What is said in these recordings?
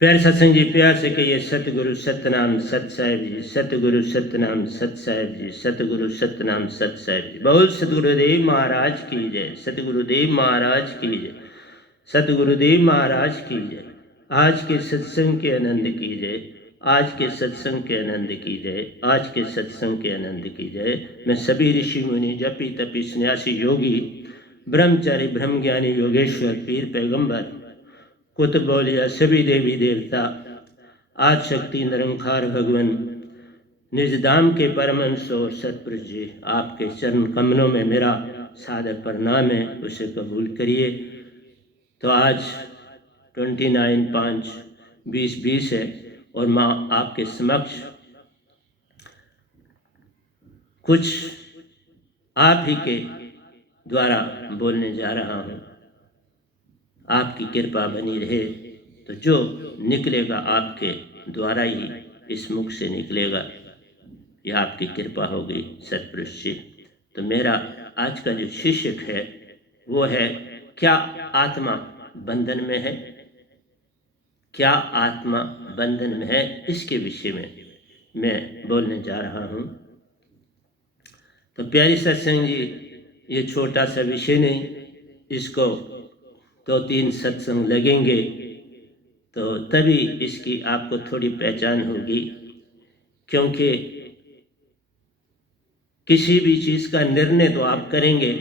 प्यारे सत्संग जी, प्यार से कहिए सतगुरु सतनाम सत साहिब जी, सतगुरु सतनाम सत साहिब जी, सतगुरु सतनाम सत साहिब जी। बोल सतगुरुदेव महाराज की जय, सतगुरुदेव महाराज की जय, सतगुरुदेव महाराज की जय। आज के सत्संग के आनंद की जय, आज के सत्संग के आनंद की जय, आज के सत्संग के आनंद की जय। मैं सभी ऋषि मुनि, जपी तपी सन्यासी, योगी, ब्रह्मचारी, ब्रह्म ज्ञानी, योगेश्वर, पीर, पैगंबर, कुतुब औलिया, सभी देवी देवता, आज शक्ति निरंकार भगवान, निज धाम के परमहंस और सतपुरुष जी, आपके चरण कमलों में मेरा सादर प्रणाम है, उसे कबूल करिए। तो आज 29/5/2020 है और मैं आपके समक्ष कुछ आप ही के द्वारा बोलने जा रहा हूँ। आपकी कृपा बनी रहे तो जो निकलेगा आपके द्वारा ही इस मुख से निकलेगा, यह आपकी कृपा होगी सतपुरुष जी। तो मेरा आज का जो शीर्षक है वो है, क्या आत्मा बंधन में है? क्या आत्मा बंधन में है? इसके विषय में मैं बोलने जा रहा हूँ। तो प्यारी सत्संग जी, ये छोटा सा विषय नहीं, इसको 2-3 सत्संग लगेंगे तो तभी इसकी आपको थोड़ी पहचान होगी। क्योंकि किसी भी चीज़ का निर्णय तो आप करेंगे,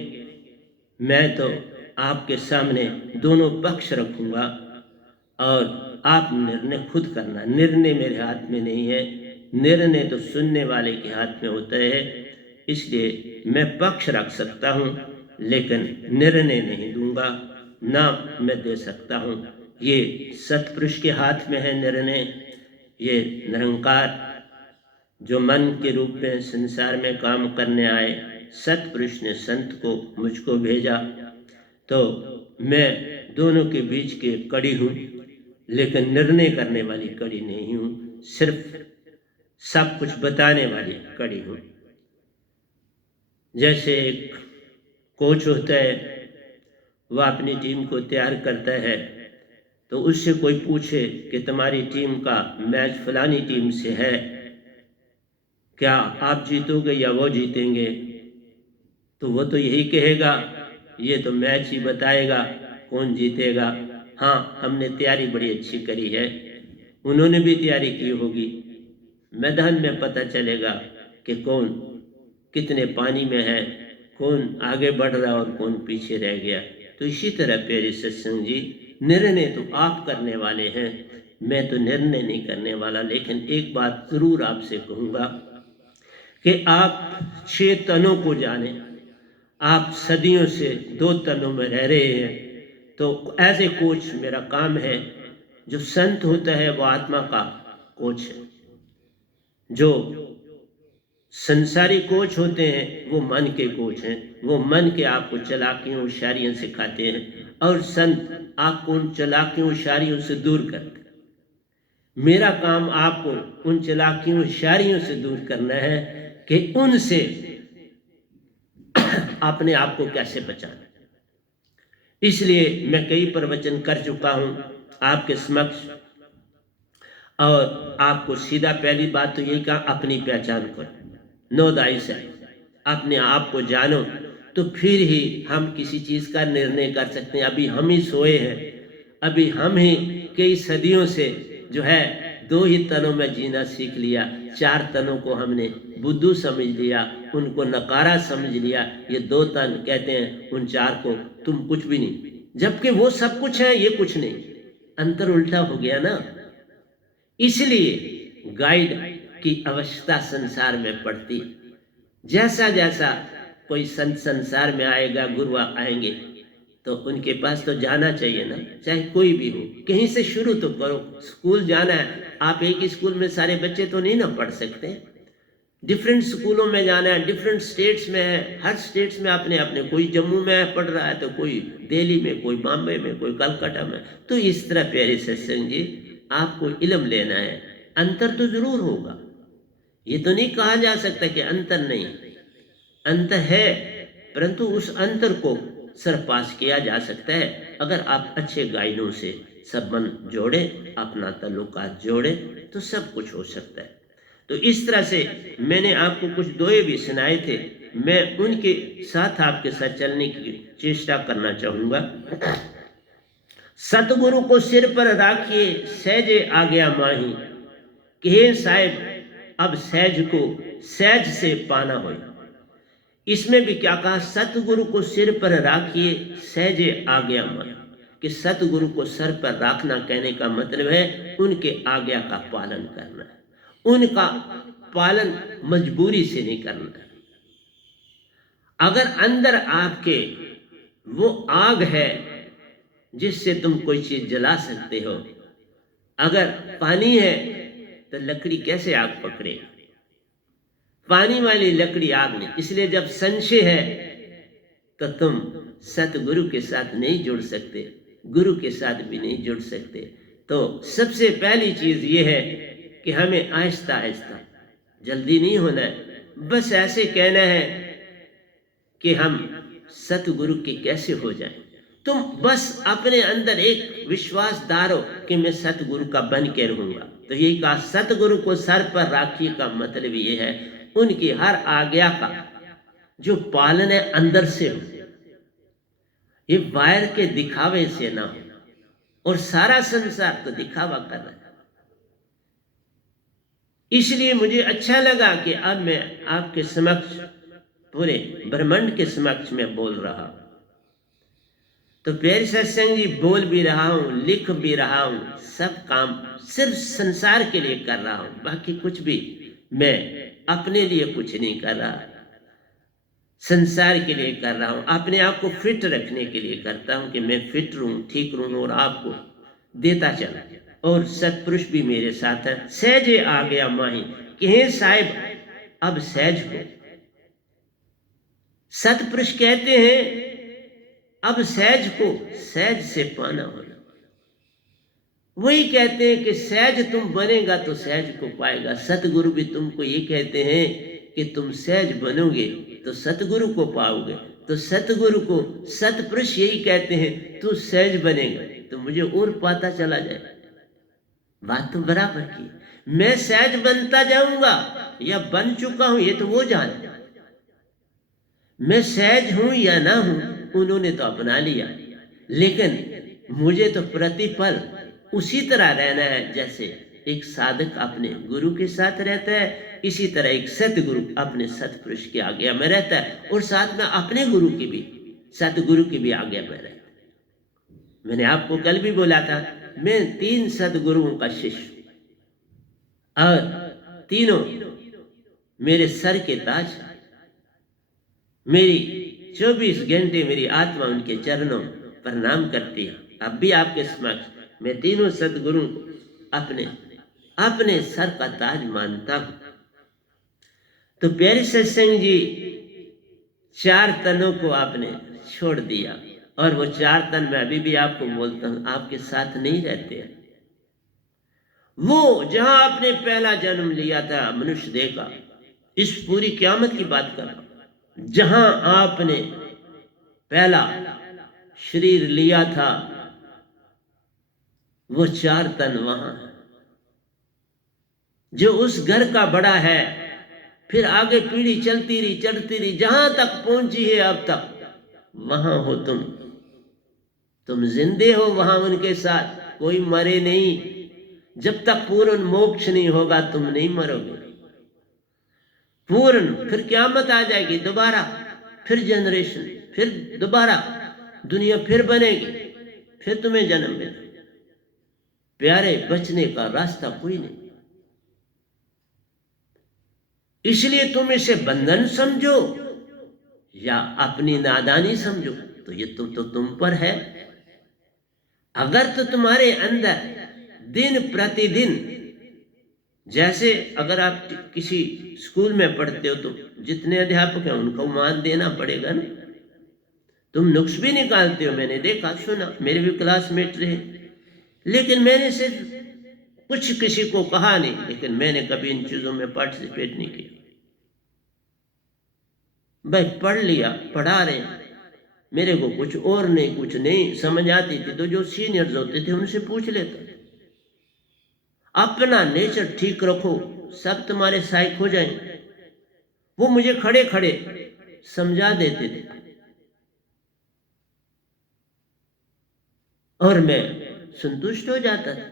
मैं तो आपके सामने दोनों पक्ष रखूँगा और आप निर्णय खुद करना। निर्णय मेरे हाथ में नहीं है, निर्णय तो सुनने वाले के हाथ में होता है। इसलिए मैं पक्ष रख सकता हूँ लेकिन निर्णय नहीं दूंगा, ना मैं दे सकता हूँ। ये सतपुरुष के हाथ में है निर्णय। ये निरंकार जो मन के रूप में संसार में काम करने आए, सतपुरुष ने संत को मुझको भेजा, तो मैं दोनों के बीच की कड़ी हूँ लेकिन निर्णय करने वाली कड़ी नहीं हूँ, सिर्फ सब कुछ बताने वाली कड़ी हूँ। जैसे एक कोच होता है, वह अपनी टीम को तैयार करता है, तो उससे कोई पूछे कि तुम्हारी टीम का मैच फलानी टीम से है, क्या आप जीतोगे या वो जीतेंगे? तो वो तो यही कहेगा, ये तो मैच ही बताएगा कौन जीतेगा। हाँ, हमने तैयारी बड़ी अच्छी करी है, उन्होंने भी तैयारी की होगी, मैदान में पता चलेगा कि कौन कितने पानी में है, कौन आगे बढ़ रहा और कौन पीछे रह गया। तो इसी तरह प्यारे सत्संग जी, निर्णय तो आप करने वाले हैं, मैं तो निर्णय नहीं करने वाला। लेकिन एक बात जरूर आपसे कहूँगा कि आप 6 तनों को जाने। आप सदियों से 2 तनों में रह रहे हैं, तो एज ए कोच मेरा काम है, जो संत होता है वो आत्मा का कोच है, जो संसारी कोच होते हैं वो मन के कोच हैं, वो मन के आपको चालाकियों होशियारियों सिखाते हैं, और संत आपको उन चालाकियों होशियारियों से दूर करते हैं। मेरा काम आपको उन चालाकियों होशियारियों से दूर करना है कि उनसे अपने आप को कैसे बचाना। इसलिए मैं कई प्रवचन कर चुका हूँ आपके समक्ष, और आपको सीधा पहली बात तो यही कहा, अपनी पहचान करो, नो thyself, अपने आप को जानो, तो फिर ही हम किसी चीज़ का निर्णय कर सकते हैं। अभी हम ही सोए हैं, अभी हम ही कई सदियों से जो है 2 ही तनों में जीना सीख लिया, 4 तनों को हमने बुद्धू समझ लिया, उनको नकारा समझ लिया। ये 2 तन कहते हैं उन 4 को तुम कुछ भी नहीं, जबकि वो सब कुछ है, ये कुछ नहीं। अंतर उल्टा हो गया ना। इसलिए गाइड की आवश्यकता संसार में पड़ती। जैसा जैसा कोई संत संसार में आएगा, गुरु आएंगे, तो उनके पास तो जाना चाहिए ना, चाहे कोई भी हो, कहीं से शुरू तो करो। स्कूल जाना है, आप एक ही स्कूल में सारे बच्चे तो नहीं ना पढ़ सकते, डिफरेंट स्कूलों में जाना है, डिफरेंट स्टेट्स में है, हर स्टेट्स में अपने अपने, कोई जम्मू में पढ़ रहा है तो कोई दिल्ली में, कोई बॉम्बे में, कोई कलकत्ता में। तो इस तरह प्यारे सत्संग जी, आपको इल्म लेना है, अंतर तो जरूर होगा। ये तो नहीं कहा जा सकता कि अंतर नहीं, अंतर है, परंतु उस अंतर को सरपास किया जा सकता है अगर आप अच्छे गाइडों से संबंध जोड़े, अपना ताल्लुकात जोड़े, तो सब कुछ हो सकता है। तो इस तरह से मैंने आपको कुछ दोहे भी सुनाए थे, मैं उनके साथ आपके साथ चलने की चेष्टा करना चाहूँगा। सतगुरु को सिर पर राखिए, सहजे आ गया माही, कहे साहिब अब सहज को सहज से पाना हो। इसमें भी क्या कहा, सतगुरु को सिर पर राखिए, सहजे आ गया माही, कि सतगुरु को सर पर राखना कहने का मतलब है उनके आज्ञा का पालन करना है, उनका पालन मजबूरी से नहीं करना है। अगर अंदर आपके वो आग है जिससे तुम कोई चीज जला सकते हो, अगर पानी है तो लकड़ी कैसे आग पकड़े? पानी वाली लकड़ी आग नहीं। इसलिए जब संशय है तो तुम सतगुरु के साथ नहीं जुड़ सकते, गुरु के साथ भी नहीं जुड़ सकते। तो सबसे पहली चीज ये है कि हमें आहिस्ता आहिस्ता, जल्दी नहीं होना है, बस ऐसे कहना है कि हम सतगुरु के कैसे हो जाएं। तुम बस अपने अंदर एक विश्वास डालो कि मैं सतगुरु का बन के रहूंगा। तो यही कहा, सतगुरु को सर पर राखिए का मतलब ये है उनकी हर आज्ञा का जो पालन है अंदर से हो, ये बाहर के दिखावे से ना हो। और सारा संसार तो दिखावा कर रहा है। इसलिए मुझे अच्छा लगा कि अब मैं आपके समक्ष, पूरे ब्रह्मांड के समक्ष में बोल रहा हूं। तो प्यारे सत्संग जी, बोल भी रहा हूं, लिख भी रहा हूं, सब काम सिर्फ संसार के लिए कर रहा हूं। बाकी कुछ भी मैं अपने लिए कुछ नहीं कर रहा, संसार के लिए कर रहा हूं। अपने आप को फिट रखने के लिए करता हूं कि मैं फिट रहूं, ठीक रहूं और आपको देता चला। और सतपुरुष भी मेरे साथ है। सहजे आ गया माही, कहे साहिब अब सहज हो। सतपुरुष कहते हैं अब सहज को सहज से पाना होना। वही कहते हैं कि सहज तुम बनेगा तो सहज को पाएगा। सतगुरु भी तुमको ये कहते हैं कि तुम सहज बनोगे तो सतगुरु को पाओगे। तो सतगुरु को सतपुरुष यही कहते हैं, तू सहज बनेगा तो मुझे और पाता चला जाए। बात तो बराबर की। मैं सहज बनता जाऊंगा या बन चुका हूं ये तो वो जाने। मैं सहज हूं या ना हूं उन्होंने तो अपना लिया, लेकिन मुझे तो प्रतिपल उसी तरह रहना है जैसे एक साधक अपने गुरु के साथ रहता है। इसी तरह एक सतगुरु अपने सतपुरुष की आज्ञा में रहता है और साथ में अपने गुरु की भी, सतगुरु की भी आज्ञा में रहता है। मैंने आपको कल भी बोला था, मैं 3 सतगुरुओं का शिष्य और तीनों मेरे सर के ताज। मेरी 24 घंटे मेरी आत्मा उनके चरणों प्रणाम करती है। अब भी आपके समक्ष मैं तीनों सतगुरु अपने अपने सर का ताज मानता हूं। तो प्यारे सत्संग जी, 4 तनों को आपने छोड़ दिया और वो 4 तन मैं अभी भी आपको बोलता हूं आपके साथ नहीं रहते हैं। वो जहां आपने पहला जन्म लिया था मनुष्य देह का, इस पूरी क़यामत की बात कर रहा हूं, जहां आपने पहला शरीर लिया था वो 4 तन वहां है। जो उस घर का बड़ा है, फिर आगे पीढ़ी चलती रही चलती रही, जहां तक पहुंची है अब तक, वहां हो तुम जिंदे हो वहां उनके साथ। कोई मरे नहीं। जब तक पूर्ण मोक्ष नहीं होगा तुम नहीं मरोगे। पूर्ण फिर क़यामत आ जाएगी, दोबारा फिर जनरेशन, फिर दोबारा दुनिया फिर बनेगी, फिर तुम्हें जन्म मिलेगा। प्यारे, बचने का रास्ता कोई नहीं। इसलिए तुम इसे बंधन समझो या अपनी नादानी समझो, तो ये तो तुम पर है। अगर तो तुम्हारे अंदर दिन प्रतिदिन, जैसे अगर आप किसी स्कूल में पढ़ते हो तो जितने अध्यापक हैं उनको मान देना पड़ेगा ना। तुम नुक्स भी निकालते हो, मैंने देखा सुना, मेरे भी क्लासमेट रहे, लेकिन मैंने सिर्फ कुछ किसी को कहा नहीं, लेकिन मैंने कभी इन चीजों में पार्टिसिपेट नहीं किया। भाई पढ़ लिया, पढ़ा रहे हैं, मेरे को कुछ और नहीं, कुछ नहीं समझ आती थी तो जो सीनियर्स होते थे उनसे पूछ लेता। अपना नेचर ठीक रखो, सब तुम्हारे सहायक हो जाएंगे। वो मुझे खड़े खड़े समझा देते थे और मैं संतुष्ट हो जाता था।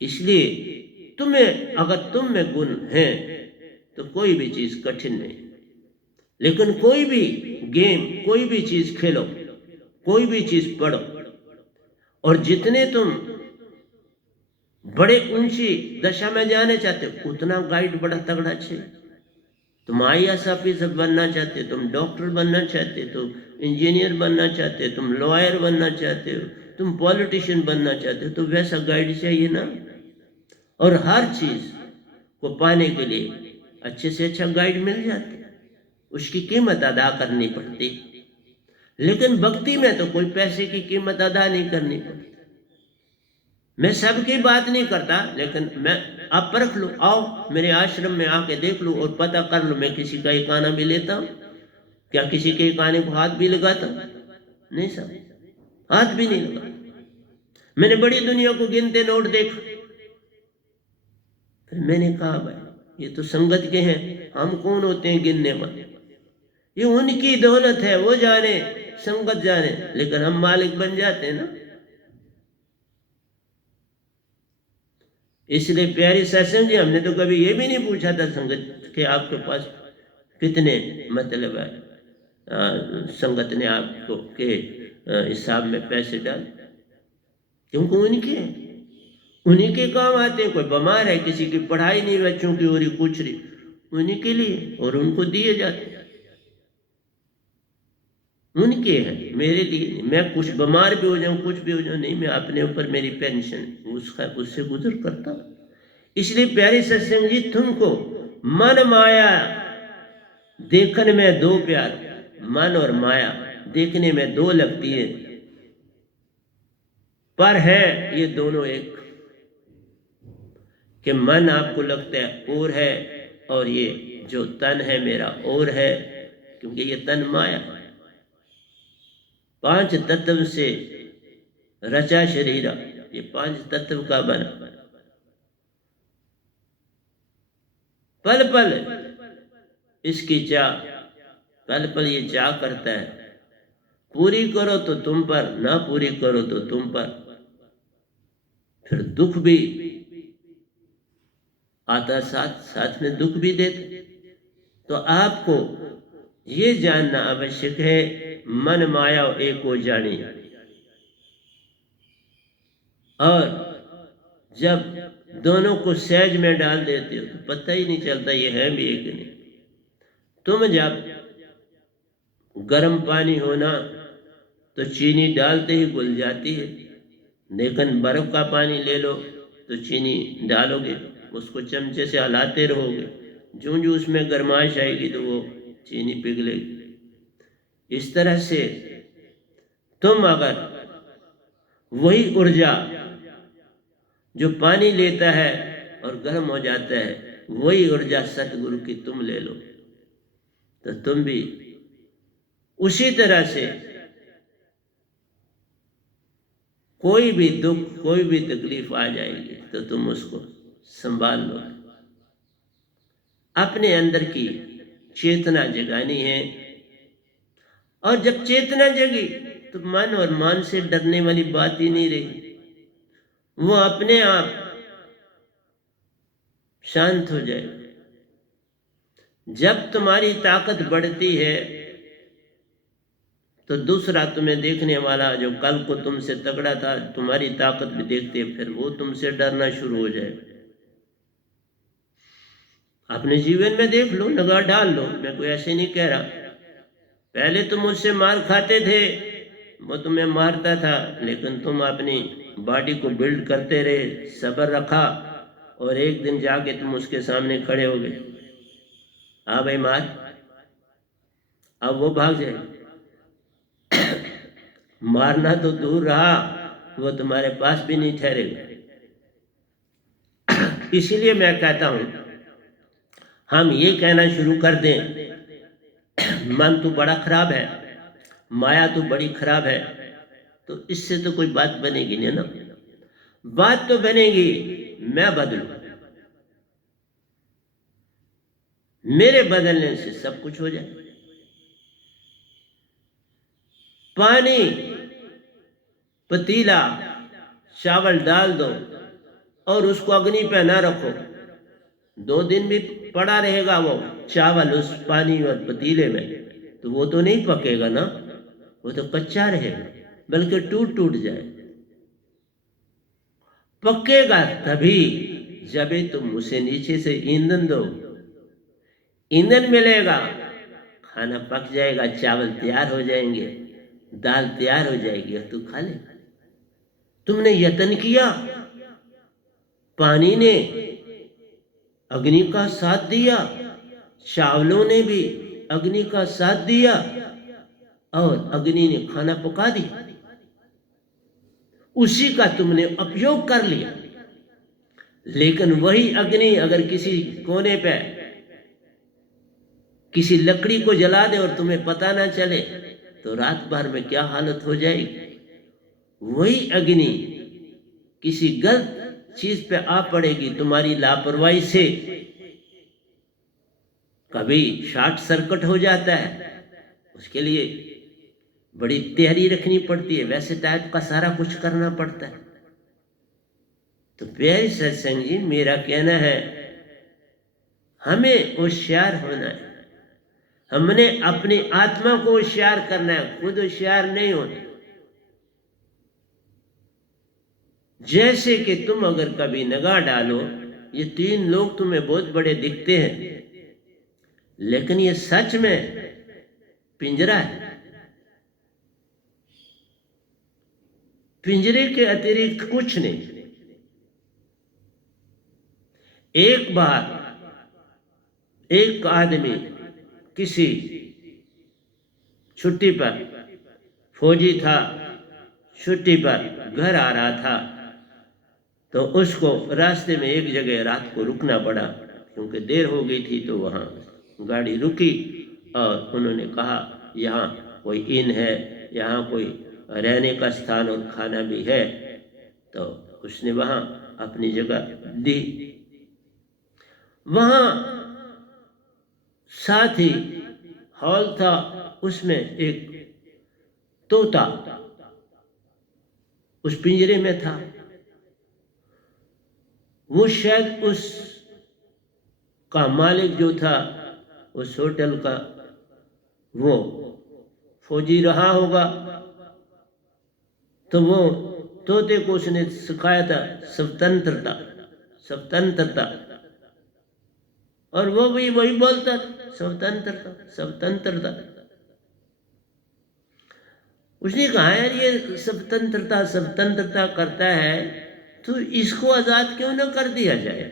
इसलिए तुम्हें, अगर तुम में गुण हैं तो कोई भी चीज कठिन नहीं। लेकिन कोई भी गेम, कोई भी चीज खेलो, कोई भी चीज पढ़ो, और जितने तुम बड़े ऊंची दशा में जाने चाहते हो उतना गाइड बड़ा तगड़ा चाहिए। तुम IAS ऑफिसर बनना चाहते हो, तुम डॉक्टर बनना चाहते हो, तुम इंजीनियर बनना चाहते हो, तुम लॉयर बनना चाहते हो, तुम पॉलिटिशियन बनना चाहते हो, तो वैसा गाइड चाहिए ना। और हर चीज को पाने के लिए अच्छे से अच्छा गाइड मिल जाता है, उसकी कीमत अदा करनी पड़ती। लेकिन भक्ति में तो कोई पैसे की कीमत अदा नहीं करनी पड़ती। मैं सबकी बात नहीं करता, लेकिन मैं, आप परख लो, आओ मेरे आश्रम में आके देख लो और पता कर लो, मैं किसी का एक आना भी लेता हूँ क्या? किसी के एक आने को हाथ भी लगाता हूँ? नहीं साहब, हाथ भी नहीं लगा। मैंने बड़ी दुनिया को गिनते नोट देखा, फिर मैंने कहा भाई ये तो संगत के हैं, हम कौन होते हैं गिनने वाले? ये उनकी दौलत है, वो जाने, संगत जाने, लेकिन हम मालिक बन जाते हैं ना। इसलिए प्यारी सत्संग जी, हमने तो कभी ये भी नहीं पूछा था संगत के आपके पास कितने, मतलब संगत ने आपको के हिसाब में पैसे डाल, क्योंकि उन्हीं के काम आते हैं। कोई बीमार है, किसी की पढ़ाई नहीं बच्चों की हो रही, कुछ रही, उन्हीं के लिए, और उनको दिए जाते, उनके हैं, मेरे लिए नहीं। मैं कुछ बीमार भी हो जाऊं, कुछ भी हो जाऊं, नहीं, मैं अपने ऊपर, मेरी पेंशन उससे गुजर करता। इसलिए प्यारी सत्संग जी, तुमको मन माया देखने में दो प्यार, मन और माया देखने में दो लगती है, पर है ये दोनों एक। कि मन आपको लगता है और है, और ये जो तन है मेरा और है, क्योंकि ये तन माया, 5 तत्व से रचा शरीर, ये 5 तत्व का बना। पल पल इसकी चाह, पल पल ये चाह करता है, पूरी करो तो तुम पर, ना पूरी करो तो तुम पर। फिर दुख भी आता, साथ साथ में दुख भी देता। तो आपको ये जानना आवश्यक है, मन माया एक हो जानी। और जब दोनों को सहज में डाल देते हो तो पता ही नहीं चलता ये है भी एक नहीं। तुम जब गर्म पानी होना तो चीनी डालते ही घुल जाती है, लेकिन बर्फ का पानी ले लो तो चीनी डालोगे, उसको चमचे से हिलाते रहोगे, जो जो उसमें गर्माइश आएगी तो वो चीनी पिघलेगी। इस तरह से तुम अगर वही ऊर्जा जो पानी लेता है और गर्म हो जाता है, वही ऊर्जा सतगुरु की तुम ले लो, तो तुम भी उसी तरह से कोई भी दुख, कोई भी तकलीफ आ जाएगी तो तुम उसको संभाल लो। अपने अंदर की चेतना जगानी है, और जब चेतना जगी तो मन और मान से डरने वाली बात ही नहीं रही, वो अपने आप शांत हो जाएगा। जब तुम्हारी ताकत बढ़ती है तो दूसरा तुम्हें देखने वाला, जो कल को तुमसे तगड़ा था, तुम्हारी ताकत भी देखते, फिर वो तुमसे डरना शुरू हो जाए। अपने जीवन में देख लो, निगाह डाल लो, मैं कोई ऐसे नहीं कह रहा। पहले तुम मुझसे मार खाते थे, वो तुम्हें मारता था, लेकिन तुम अपनी बॉडी को बिल्ड करते रहे, सब्र रखा, और एक दिन जाके तुम उसके सामने खड़े हो गए, हाँ भाई मार, अब वो भाग जाए। मारना तो दूर रहा, वो तुम्हारे पास भी नहीं ठहरेगा। इसीलिए मैं कहता हूं, हम ये कहना शुरू कर दें, मन तो बड़ा खराब है, माया तो बड़ी खराब है, तो इससे तो कोई बात बनेगी नहीं ना। बात तो बनेगी मैं बदलूं, मेरे बदलने से सब कुछ हो जाए। पानी, पतीला, चावल डाल दो और उसको अग्नि पे ना रखो, 2 दिन भी पड़ा रहेगा वो चावल उस पानी और पतीले में, तो वो तो नहीं पकेगा ना, वो तो कच्चा रहेगा, बल्कि टूट टूट जाए। पकेगा तभी जब तुम उसे नीचे से ईंधन दो, ईंधन मिलेगा, खाना पक जाएगा, चावल तैयार हो जाएंगे, दाल तैयार हो जाएगी और तू खा ले। तुमने यत्न किया, पानी ने अग्नि का साथ दिया, चावलों ने भी अग्नि का साथ दिया और अग्नि ने खाना पका दिया, उसी का तुमने उपयोग कर लिया। लेकिन वही अग्नि अगर किसी कोने पे किसी लकड़ी को जला दे और तुम्हें पता ना चले तो रात भर में क्या हालत हो जाएगी। वही अग्नि किसी गलत चीज पे आ पड़ेगी तुम्हारी लापरवाही से, कभी शॉर्ट सर्किट हो जाता है, उसके लिए बड़ी तैयारी रखनी पड़ती है, वैसे टाइप का सारा कुछ करना पड़ता है। तो प्यारे सत्संग जी, मेरा कहना है हमें होशियार होना है, हमने अपनी आत्मा को होशियार करना है, खुद होशियार नहीं होना। जैसे कि तुम अगर कभी निगाह डालो, ये 3 लोग तुम्हें बहुत बड़े दिखते हैं, लेकिन ये सच में पिंजरा है। पिंजरे के अतिरिक्त कुछ नहीं। एक बार एक आदमी किसी छुट्टी पर, फौजी था, छुट्टी पर घर आ रहा था, तो उसको रास्ते में एक जगह रात को रुकना पड़ा, क्योंकि देर हो गई थी। तो वहाँ गाड़ी रुकी और उन्होंने कहा यहाँ कोई इन है, यहाँ कोई रहने का स्थान और खाना भी है। तो उसने वहाँ अपनी जगह दी। वहाँ साथ ही हॉल था, उसमें एक तोता उस पिंजरे में था। वो शायद उस का मालिक जो था उस होटल का, वो फौजी रहा होगा, तो वो तोते को उसने सिखाया था स्वतंत्रता, स्वतंत्रता, और वो भी वही बोलता स्वतंत्रता, स्वतंत्रता। उसने कहा यार ये स्वतंत्रता स्वतंत्रता करता है, तो इसको आजाद क्यों ना कर दिया जाए।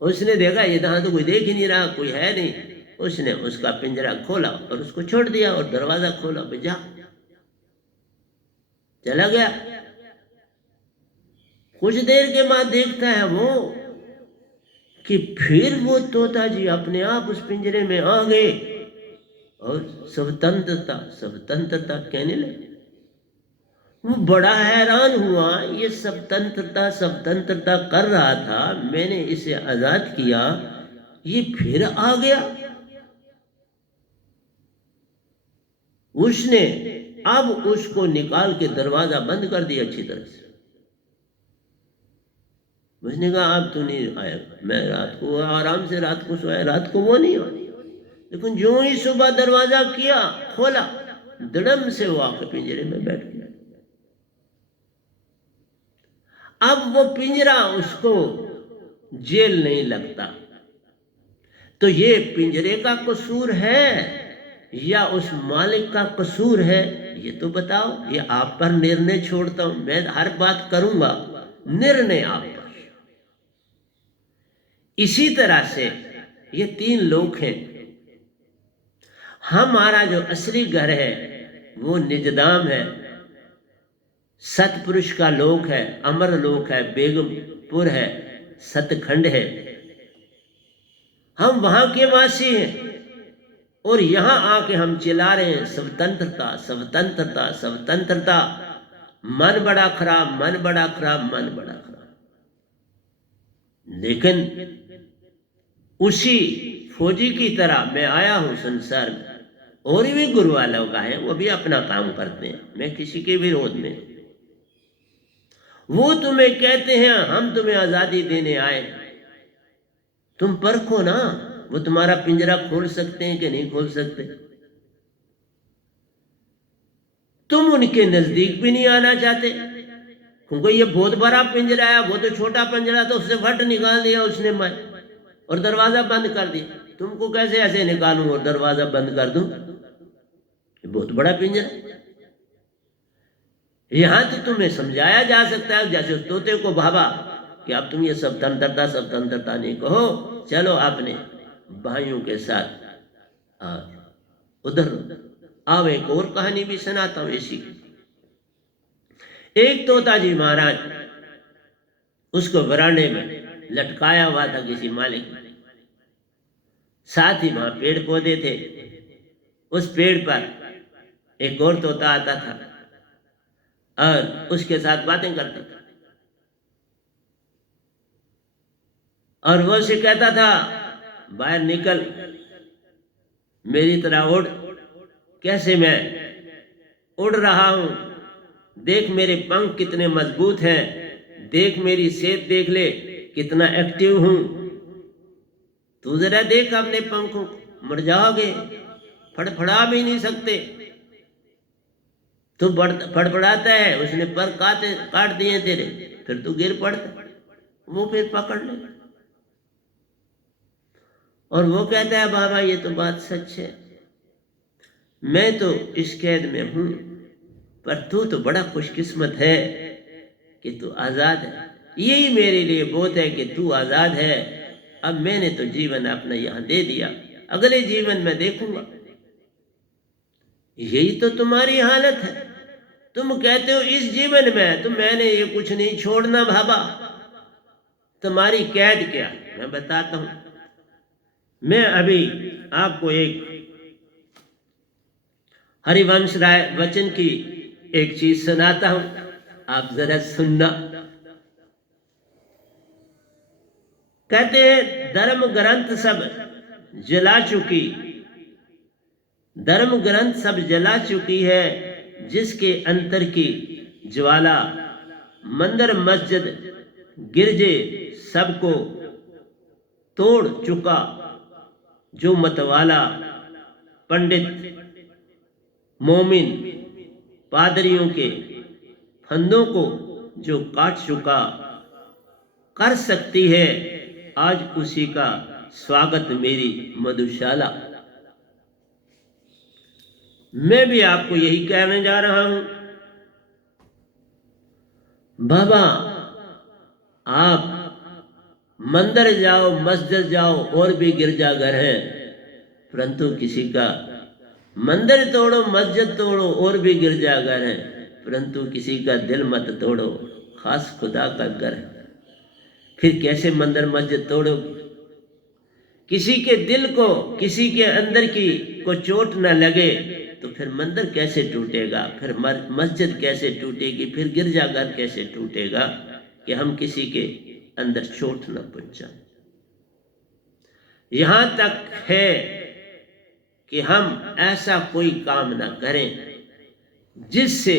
उसने देखा यहाँ तो कोई देख ही नहीं रहा, कोई है नहीं। उसने उसका पिंजरा खोला और उसको छोड़ दिया और दरवाजा खोला, जा चला गया। कुछ देर के बाद देखता है वो कि फिर वो तोता जी अपने आप उस पिंजरे में आ गए और स्वतंत्रता स्वतंत्रता कहने लगे। वो बड़ा हैरान हुआ, ये स्वतंत्रता स्वतंत्रता कर रहा था, मैंने इसे आजाद किया, ये फिर आ गया। उसने अब उसको निकाल के दरवाजा बंद कर दिया अच्छी तरह से। उसने कहा अब तो नहीं आएगा, मैं रात को आराम से रात को सोया, रात को वो नहीं आया। लेकिन जो ही सुबह दरवाजा किया खोला, धड़म से वो आके पिंजरे में बैठ गया। अब वो पिंजरा उसको जेल नहीं लगता। तो ये पिंजरे का कसूर है या उस मालिक का कसूर है, ये तो बताओ। ये आप पर निर्णय छोड़ता हूं, मैं हर बात करूंगा, निर्णय आप पर। इसी तरह से ये 3 लोग हैं। हमारा जो असली घर है वो निजदाम है, सतपुरुष का लोक है, अमर लोक है, बेगमपुर है, सतखंड है। हम वहां के वासी हैं। और यहां आके हम चिल्ला रहे हैं स्वतंत्रता स्वतंत्रता स्वतंत्रता। मन बड़ा खराब, मन बड़ा खराब, मन बड़ा खराब। लेकिन उसी फौजी की तरह मैं आया हूं संसार में, और भी गुरु वालों का है, वो भी अपना काम करते हैं, मैं किसी के विरोध में। वो तुम्हें कहते हैं हम तुम्हें आजादी देने आए, तुम परखो ना, वो तुम्हारा पिंजरा खोल सकते हैं कि नहीं खोल सकते। तुम उनके नजदीक भी नहीं आना चाहते, क्योंकि ये बहुत बड़ा पिंजरा है, वो तो छोटा पिंजरा तो उससे फट निकाल दिया उसने मैं, और दरवाजा बंद कर दिया। तुमको कैसे ऐसे निकालूं और दरवाजा बंद कर दूं? ये बहुत बड़ा पिंजरा। यहां तो तुम्हें समझाया जा सकता है, जैसे तोते को भाभा कि अब तुम ये स्वतंत्रता स्वतंत्रता नहीं कहो, चलो अपने भाइयों के साथ उधर आओ। एक और कहानी भी सुनाता हूं इसी। एक तोता जी महाराज, उसको बरांडे में लटकाया हुआ था किसी मालिक ने, साथ ही वहां पेड़ पौधे थे। उस पेड़ पर एक और तोता आता था और उसके साथ बातें करता था, और वो उसे कहता था बाहर निकल, मेरी तरह उड़। कैसे मैं उड़ रहा हूं, देख मेरे पंख कितने मजबूत हैं, देख मेरी सेहत देख ले कितना एक्टिव हूं। तू जरा देख अपने पंखों, मर जाओगे, फड़फड़ा भी नहीं सकते। तू फड़फड़ाता है, उसने पर काट दिए तेरे, फिर तू गिर पड़ता, वो फिर पकड़ ले। और वो कहता है बाबा ये तो बात सच है, मैं तो इस कैद में हूं, पर तू तो बड़ा खुशकिस्मत है कि तू आजाद है। यही मेरे लिए बहुत है कि तू आजाद है। अब मैंने तो जीवन अपना यहां दे दिया, अगले जीवन में देखूंगा। यही तो तुम्हारी हालत है। तुम कहते हो इस जीवन में, तो मैंने ये कुछ नहीं छोड़ना बाबा। तुम्हारी कैद क्या, मैं बताता हूं। मैं अभी आपको एक हरिवंश राय वचन की एक चीज सुनाता हूं, आप जरा सुनना। कहते हैं धर्म ग्रंथ सब जला चुकी, धर्म ग्रंथ सब जला चुकी है, जिसके अंतर की ज्वाला, मंदिर मस्जिद गिरजे सबको तोड़ चुका, जो मतवाला पंडित मोमिन पादरियों के फंदों को जो काट चुका, कर सकती है आज उसी का स्वागत मेरी मधुशाला। मैं भी आपको यही कहने जा रहा हूं, बाबा आप मंदिर जाओ, मस्जिद जाओ, और भी गिरजाघर हैं, परंतु किसी का मंदिर तोड़ो, मस्जिद तोड़ो, और भी गिरजाघर हैं, परंतु किसी का दिल मत तोड़ो, खास खुदा का घर है। फिर कैसे मंदिर मस्जिद तोड़ो? किसी के दिल को, किसी के अंदर की को चोट न लगे तो फिर मंदिर कैसे टूटेगा, फिर मस्जिद कैसे टूटेगी, फिर गिरजाघर कैसे टूटेगा, कि हम किसी के अंदर चोट न पहुंचाएं। यहां तक है कि हम ऐसा कोई काम ना करें जिससे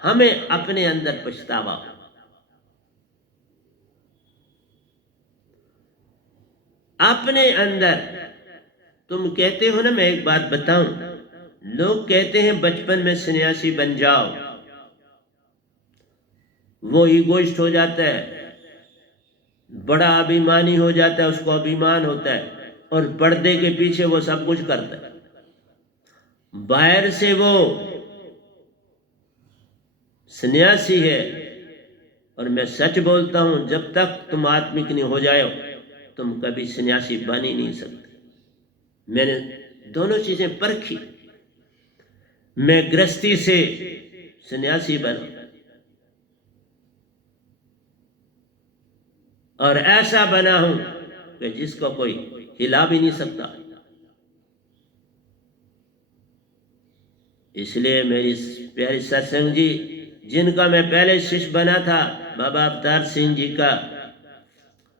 हमें अपने अंदर पछतावा हो। अपने अंदर, तुम कहते हो ना, मैं एक बात बताऊं, लोग कहते हैं बचपन में सन्यासी बन जाओ, वो ईगोइस्ट हो जाता है, बड़ा अभिमानी हो जाता है, उसको अभिमान होता है, और पर्दे के पीछे वो सब कुछ करता है। बाहर से वो सन्यासी है, और मैं सच बोलता हूं, जब तक तुम आत्मिक नहीं हो जाओ तुम कभी सन्यासी बन ही नहीं सकते। मैंने दोनों चीजें परखी। मैं गृहस्थी से सन्यासी बना, और ऐसा बना हूं कि जिसको कोई हिला भी नहीं सकता। इसलिए मेरी प्यारी सत्संग जी, जिनका मैं पहले शिष्य बना था, बाबा अवतार सिंह जी का,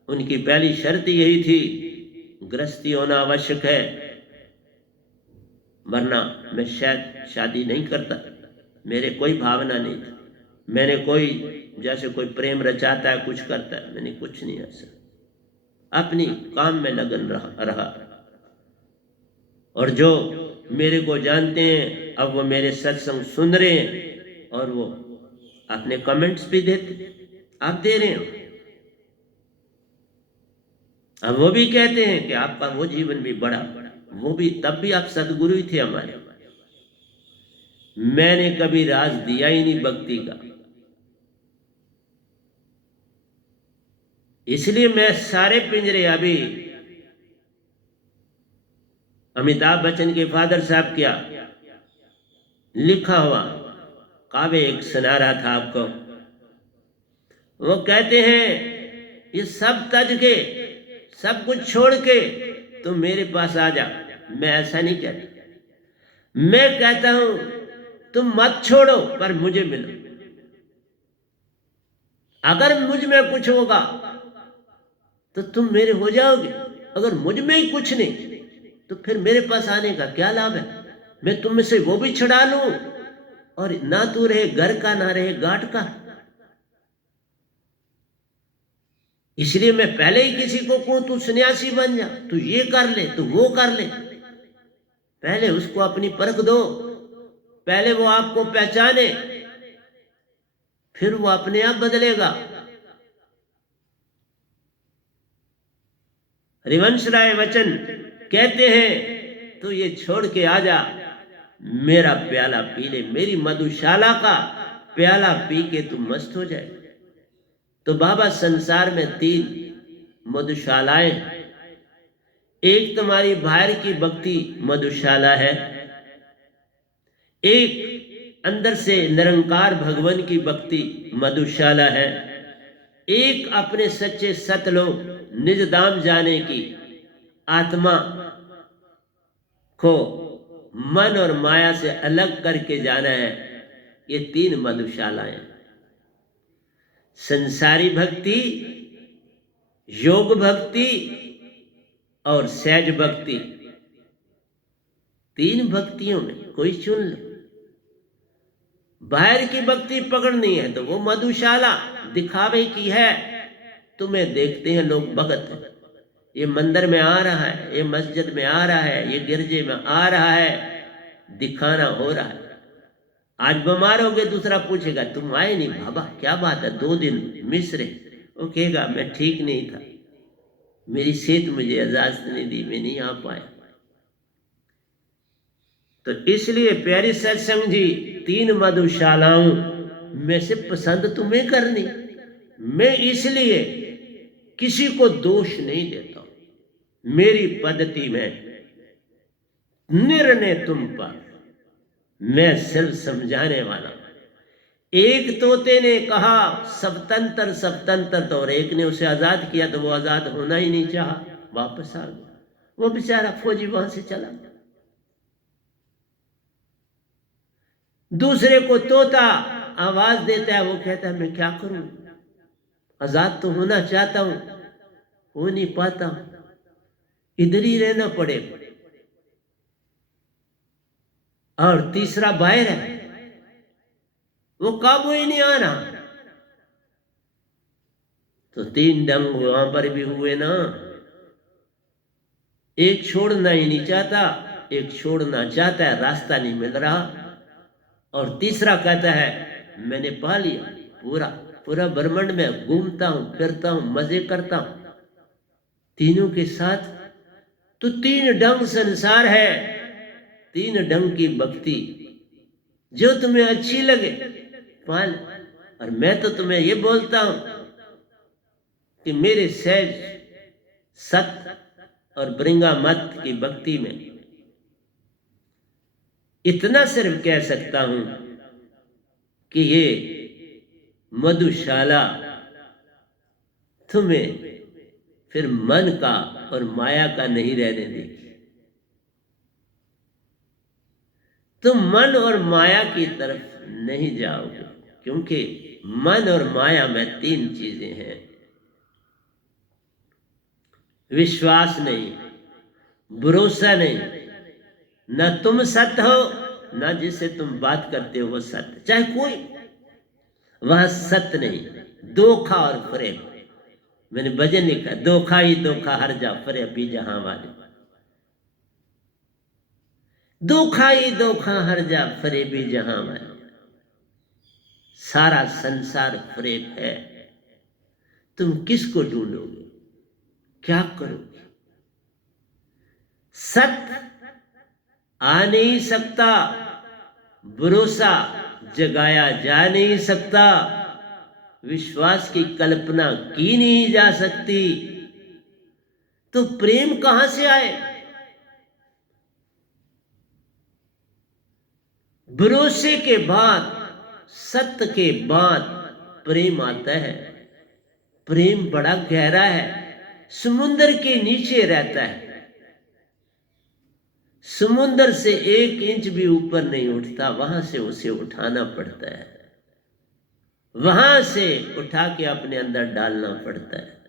उनकी पहली शर्त यही थी, गृहस्थी होना आवश्यक है, वरना मैं शायद शादी नहीं करता। मेरे कोई भावना नहीं था, मैंने कोई जैसे कोई प्रेम रचाता है, कुछ करता है, मैंने कुछ नहीं ऐसा, अपनी काम में लगन रहा। और जो मेरे को जानते हैं, अब वो मेरे सत्संग सुन रहे हैं और वो अपने कमेंट्स भी देते, आप दे रहे हो। अब वो भी कहते हैं कि आपका वो जीवन भी बड़ा, वो भी तब भी आप सदगुरु ही थे हमारे। मैंने कभी राज दिया ही नहीं भक्ति का, इसलिए मैं सारे पिंजरे, अभी अमिताभ बच्चन के फादर साहब क्या लिखा हुआ काव्य एक सुना रहा था आपको, वो कहते हैं ये सब तज के, सब कुछ छोड़ के तुम मेरे पास आ जा। मैं ऐसा नहीं कहता, मैं कहता हूं तुम मत छोड़ो पर मुझे मिलो। अगर मुझ में कुछ होगा तो तुम मेरे हो जाओगे, अगर मुझ में ही कुछ नहीं तो फिर मेरे पास आने का क्या लाभ है। मैं तुम में से वो भी छुड़ा लूं और ना तू रहे घर का ना रहे घाट का। इसलिए मैं पहले ही किसी को कहूं तू सन्यासी बन जा, तू ये कर ले, तू वो कर ले। पहले उसको अपनी परख दो, पहले वो आपको पहचाने, फिर वो अपने आप बदलेगा। हरिवंश राय वचन कहते हैं तो ये छोड़ के आ जा, मेरा प्याला पी ले, मेरी मधुशाला का प्याला पी के तू मस्त हो जाए। तो बाबा संसार में 3 मधुशालाएं, एक तुम्हारी बाहर की भक्ति मधुशाला है, एक अंदर से निरंकार भगवान की भक्ति मधुशाला है, एक अपने सच्चे सतलोक निज धाम जाने की आत्मा को मन और माया से अलग करके जाना है। ये 3 मधुशालाएं, संसारी भक्ति, योग भक्ति और सहज भक्ति। 3 भक्तियों में कोई चुन लो। बाहर की भक्ति पकड़नी है तो वो मधुशाला दिखावे की है, तुम्हें देखते हैं लोग भगत है, ये मंदिर में आ रहा है, ये मस्जिद में आ रहा है, ये गिरजे में आ रहा है, दिखाना हो रहा है। आज बीमार हो गए, दूसरा पूछेगा तुम आए नहीं बाबा, क्या बात है, 2 दिन मिस रहे। वो कहेगा मैं ठीक नहीं था, मेरी सेहत मुझे इजाजत नहीं दी, मैं नहीं आ पाया। तो इसलिए प्यारी सत्संग जी, 3 मधुशालाओं में से पसंद तुम्हें करनी। मैं इसलिए किसी को दोष नहीं देता, मेरी पद्धति में निर्णय तुम पर, मैं सिर्फ समझाने वाला। एक तोते ने कहा स्वतंत्र स्वतंत्र, तो और एक ने उसे आजाद किया तो वो आजाद होना ही नहीं चाहा, वापस आ गया। वो बेचारा फौजी वहां से चला। दूसरे को तोता आवाज देता है, वो कहता है मैं क्या करूं, आजाद तो होना चाहता हूं, हो नहीं पाता, इधर ही रहना पड़ेगा। और तीसरा बाहर है, वो काबू ही नहीं आ रहा। तो 3 डंग वहां पर भी हुए ना, एक छोड़ना ही नहीं चाहता, एक छोड़ना चाहता है, रास्ता नहीं मिल रहा, और तीसरा कहता है मैंने पा लिया, पूरा पूरा ब्रह्मांड में घूमता हूं, फिरता हूं, मजे करता हूं तीनों के साथ। तो 3 ढंग संसार है, 3 ढंग की भक्ति, जो तुम्हें अच्छी लगे पाल। और मैं तो तुम्हें ये बोलता हूं कि मेरे सहज सत और ब्रिंगा मत की भक्ति में इतना सिर्फ कह सकता हूं कि ये मधुशाला तुम्हें फिर मन का और माया का नहीं रहने देगी। तुम मन और माया की तरफ नहीं जाओगे, क्योंकि मन और माया में तीन चीजें हैं। विश्वास नहीं, भरोसा नहीं, न तुम सत्य हो, न जिससे तुम बात करते हो वो सत्य, चाहे कोई, वहां सत्य नहीं। धोखा और फरेब, मैंने भजन लिखा, धोखा ही धोखा हर जा, फरेब भी जहां वाले। धोखा ही धोखा हर जा, फरेब भी जहां वाले। सारा संसार फरेब है। तुम किसको ढूंढोगे, क्या करोगे? सत्य आ नहीं सकता, भरोसा जगाया जा नहीं सकता, विश्वास की कल्पना की नहीं जा सकती, तो प्रेम कहां से आए? भरोसे के बाद, सत्य के बाद प्रेम आता है। प्रेम बड़ा गहरा है, समुद्र के नीचे रहता है, समुद्र से 1 इंच भी ऊपर नहीं उठता, वहां से उसे उठाना पड़ता है, वहां से उठा के अपने अंदर डालना पड़ता है।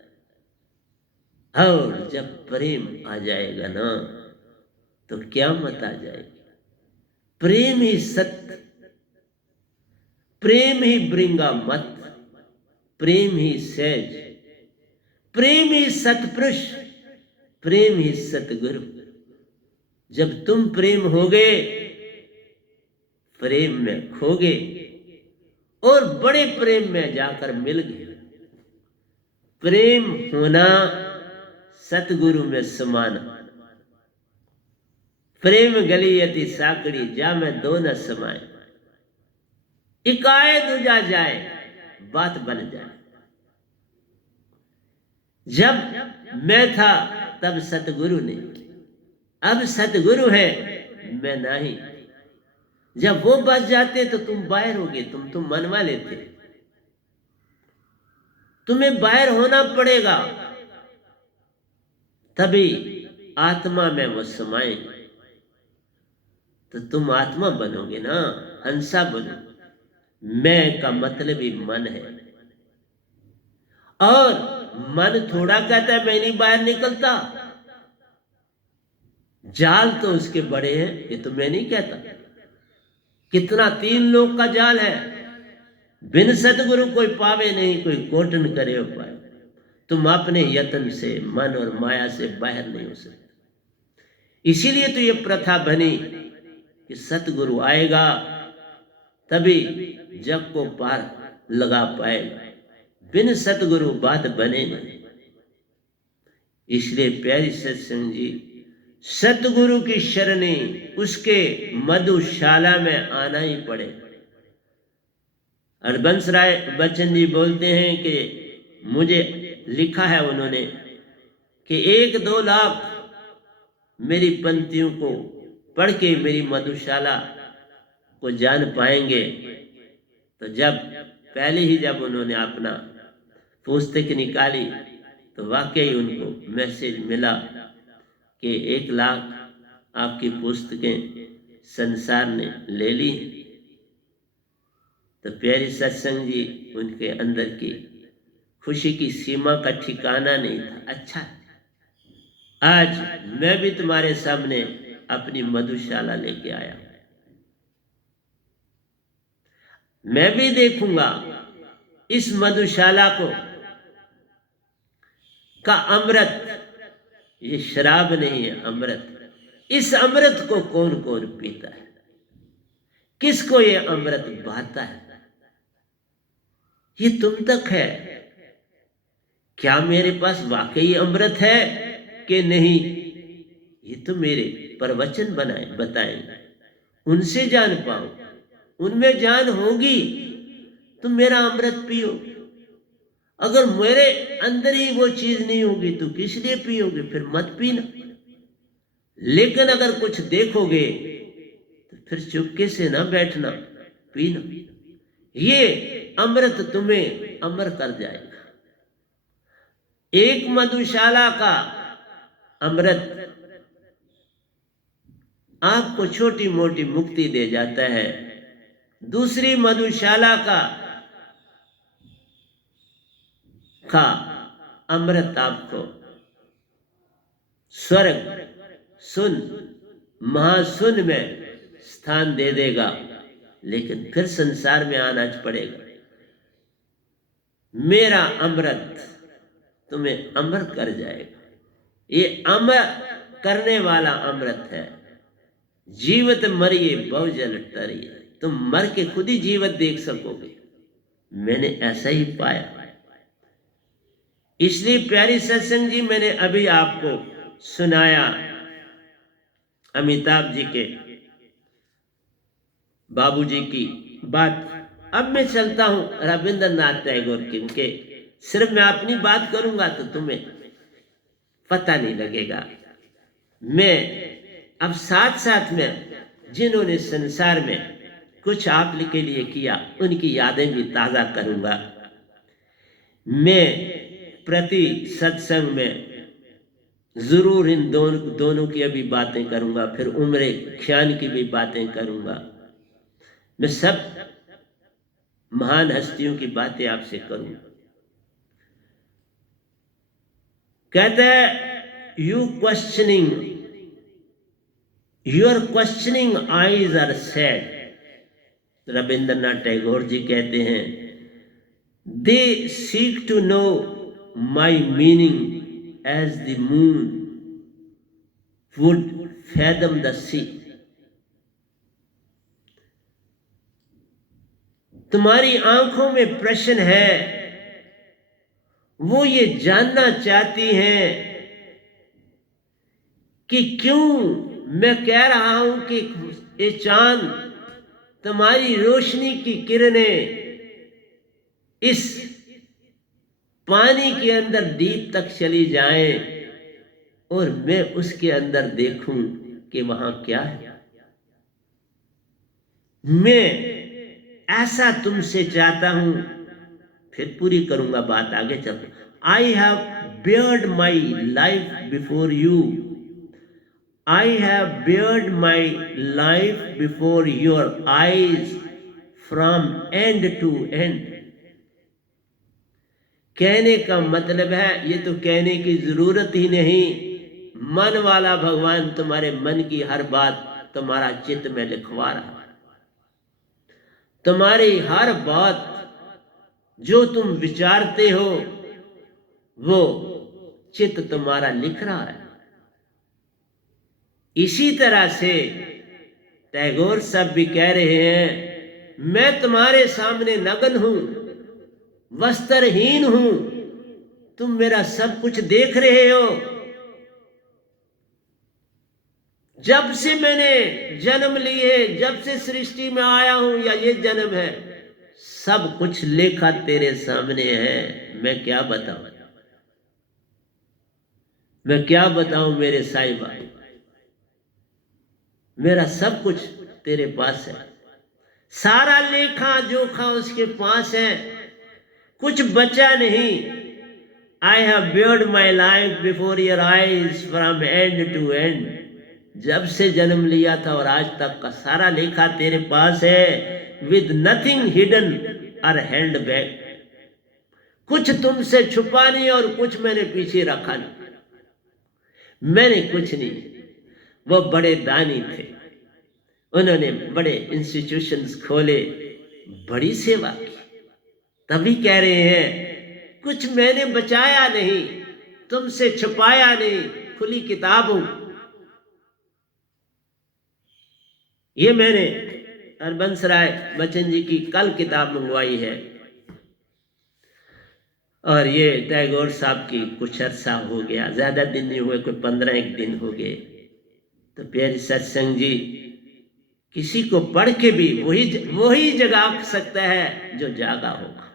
और जब प्रेम आ जाएगा ना, तो क्या मत आ जाएगी। प्रेम ही सत्य, प्रेम ही ब्रिंगा मत, प्रेम ही सहज, प्रेम ही सतपुरुष, प्रेम ही सतगुरु। जब तुम प्रेम होगे, प्रेम में खोगे और बड़े प्रेम में जाकर मिल गए। प्रेम होना, सतगुरु में समाना। प्रेम गली अति साकड़ी, जा में दो न समाए, इकाए दूजा जाए, बात बन जाए। जब मैं था तब सतगुरु नहीं, अब सतगुरु है मैं नहीं। जब वो बच जाते तो तुम बाहर होगे, तुम मन वाले थे, तुम्हें बाहर होना पड़ेगा, तभी आत्मा में वो समाएंगे। तो तुम आत्मा बनोगे ना, हंसा बनो। मैं का मतलब ही मन है, और मन थोड़ा कहता है मैं नहीं बाहर निकलता। जाल तो उसके बड़े हैं, ये तो मैं नहीं कहता। कितना 3 लोग का जाल है, बिन सतगुरु कोई पावे नहीं, कोई कोटन करे उपाय। तुम अपने यत्न से, मन और माया से बाहर नहीं हो सकते। इसीलिए तो ये प्रथा बनी कि सतगुरु आएगा तभी जग को पार लगा पाएगा, बिन सतगुरु बात बने नहीं। इसलिए प्यारी सत्संग जी, सतगुरु की शरणी, उसके मधुशाला में आना ही पड़े। हरबंस राय बच्चन जी बोलते हैं कि मुझे लिखा है उन्होंने कि 1-2 लाख मेरी पंक्तियों को पढ़ के मेरी मधुशाला को जान पाएंगे। तो जब पहले ही जब उन्होंने अपना पुस्तक निकाली तो वाकई उनको मैसेज मिला कि 1 लाख आपकी पुस्तकें संसार ने ले ली। तो प्यारी सत्संग जी, उनके अंदर की खुशी की सीमा का ठिकाना नहीं था। अच्छा, आज मैं भी तुम्हारे सामने अपनी मधुशाला लेके आया, मैं भी देखूंगा इस मधुशाला को का अमृत, ये शराब नहीं है, अमृत। इस अमृत को कौन कौन पीता है, किसको ये अमृत भाता है, ये तुम तक है। क्या मेरे पास वाकई अमृत है कि नहीं, ये तो मेरे प्रवचन बताएंगे, उनसे जान पाओ। उनमें जान होगी तो मेरा अमृत पियो। अगर मेरे अंदर ही वो चीज नहीं होगी तो किस लिए पियोगे, फिर मत पीना। लेकिन अगर कुछ देखोगे तो फिर चुपके से ना बैठना, पीना। ये अमृत तुम्हें अमर कर जाएगा। एक मधुशाला का अमृत आपको छोटी मोटी मुक्ति दे जाता है। दूसरी मधुशाला का अमृत आपको स्वर्ग सुन महासुन में स्थान दे देगा, लेकिन फिर संसार में आना पड़ेगा। मेरा अमृत तुम्हें अमर कर जाएगा। ये अमर करने वाला अमृत है। जीवत मरिए बहुजल तरिए, तुम मर के खुद ही जीवत देख सकोगे। मैंने ऐसा ही पाया। इसलिए प्यारी सत्संग जी, मैंने अभी आपको सुनाया अमिताभ जी के बाबूजी की बात। अब मैं चलता हूं रविंद्रनाथ टैगोर के। सिर्फ मैं अपनी बात करूंगा तो तुम्हें पता नहीं लगेगा। मैं अब साथ साथ में जिन्होंने संसार में कुछ आप के लिए किया, उनकी यादें भी ताज़ा करूंगा। मैं प्रति सत्संग में जरूर इन दोनों की अभी बातें करूंगा, फिर उम्र ख्यान की भी बातें करूंगा। मैं सब महान हस्तियों की बातें आपसे करूंगा। कहते हैं your questioning eyes are sad. Rabindranath Tagore ji कहते हैं, they seek to know my meaning as the moon would fathom the sea. तुम्हारी आंखों में प्रश्न है, वो ये जानना चाहती हैं कि क्यों मैं कह रहा हूं कि ये चांद, तुम्हारी रोशनी की किरणें इस पानी के अंदर डीप तक चली जाएं और मैं उसके अंदर देखूं कि वहां क्या है। मैं ऐसा तुमसे चाहता हूं, फिर पूरी करूंगा बात आगे चल। I have bared my life before you, I have bared my life before your eyes from end to end. कहने का मतलब है, ये तो कहने की जरूरत ही नहीं, मन वाला भगवान तुम्हारे मन की हर बात तुम्हारा चित्त में लिखवा रहा है। तुम्हारी हर बात जो तुम विचारते हो वो चित्त तुम्हारा लिख रहा है। इसी तरह से टैगोर साहब भी कह रहे हैं, मैं तुम्हारे सामने नग्न हूं, वस्त्रहीन हूं, तुम मेरा सब कुछ देख रहे हो। जब से मैंने जन्म लिए, जब से सृष्टि में आया हूं, या ये जन्म है, सब कुछ लेखा तेरे सामने है। मैं क्या बताऊं, मैं क्या बताऊं मेरे साहिबा, मेरा सब कुछ तेरे पास है। सारा लेखा जोखा उसके पास है, कुछ बचा नहीं। I have bared my life before your eyes from end to end. जब से जन्म लिया था और आज तक का सारा लेखा तेरे पास है। विद नथिंग हिडन और हेल्ड बैक, कुछ तुमसे छुपा नहीं और कुछ मैंने पीछे रखा नहीं। मैंने कुछ नहीं। वो बड़े दानी थे, उन्होंने बड़े इंस्टीट्यूशंस खोले, बड़ी सेवा की, तभी कह रहे हैं कुछ मैंने बचाया नहीं, तुमसे छुपाया नहीं, खुली किताब हूं। ये मैंने हरबंस राय बच्चन जी की कल किताब मंगवाई है, और ये टैगोर साहब की कुछ अर्सा हो गया, ज्यादा दिन नहीं हुए, कोई 15 दिन हो गए। तो प्यारे सत्संग जी, किसी को पढ़ के भी वही जगा सकता है जो जागा होगा।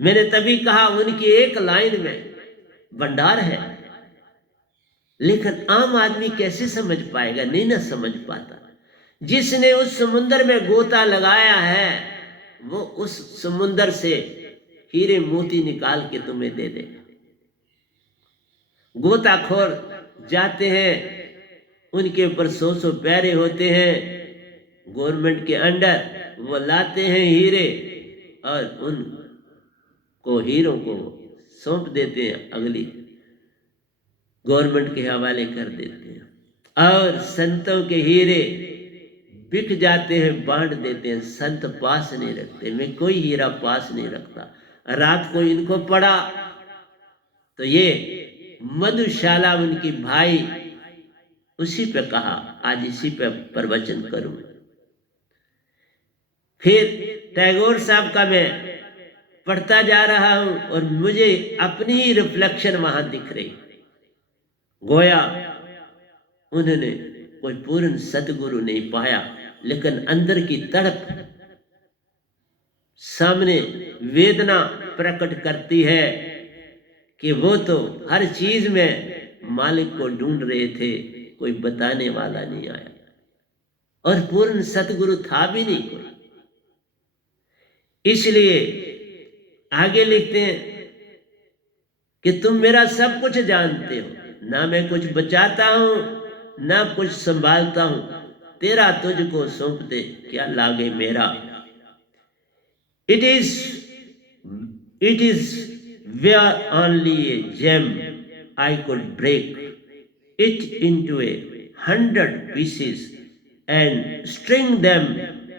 मैंने तभी कहा उनकी एक लाइन में भंडार है, लेकिन आम आदमी कैसे समझ पाएगा, नहीं ना समझ पाता। जिसने उस समुद्र में गोता लगाया है वो उस समुद्र से हीरे मोती निकाल के तुम्हें दे देगा। गोताखोर जाते हैं उनके ऊपर 100 पैरे होते हैं गवर्नमेंट के अंडर, वो लाते हैं हीरे और उनको हीरों को सौंप देते हैं, अगली गवर्नमेंट के हवाले कर देते हैं। और संतों के हीरे बिक जाते हैं, बांट देते हैं, संत पास नहीं रखते। मैं कोई हीरा पास नहीं रखता। रात को इनको पढ़ा तो ये मधुशाला उनकी भाई, उसी पे कहा, आज इसी पे प्रवचन करूं। फिर टैगोर साहब का मैं पढ़ता जा रहा हूं और मुझे अपनी ही रिफ्लेक्शन वहां दिख रही। गोया उन्होंने कोई पूर्ण सतगुरु नहीं पाया, लेकिन अंदर की तड़प सामने वेदना प्रकट करती है कि वो तो हर चीज में मालिक को ढूंढ रहे थे, कोई बताने वाला नहीं आया और पूर्ण सतगुरु था भी नहीं कोई। इसलिए आगे लिखते हैं कि तुम मेरा सब कुछ जानते हो, ना मैं कुछ बचाता हूं ना कुछ संभालता हूं, तेरा तुझको सौंप दे क्या लागे मेरा। It is were only a gem I could break it into 100 pieces and string them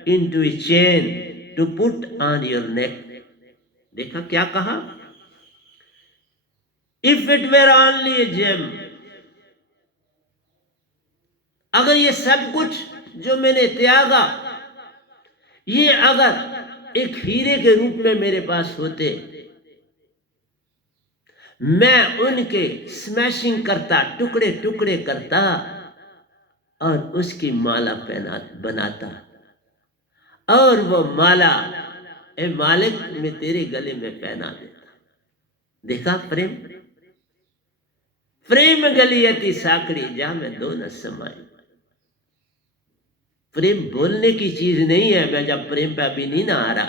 into a chain to put on your neck. देखा क्या कहा? If it were only a gem, अगर ये सब कुछ जो मैंने त्यागा, ये अगर एक हीरे के रूप में मेरे पास होते, मैं उनके स्मैशिंग करता, टुकड़े टुकड़े करता और उसकी माला पहना बनाता, और वो माला ए मालिक में तेरे गले में पहना देता। देखा प्रेम? प्रेम गलियती साकड़ी जा में दो न समाई। प्रेम बोलने की चीज नहीं है। मैं जब प्रेम पे अभी नहीं ना आ रहा,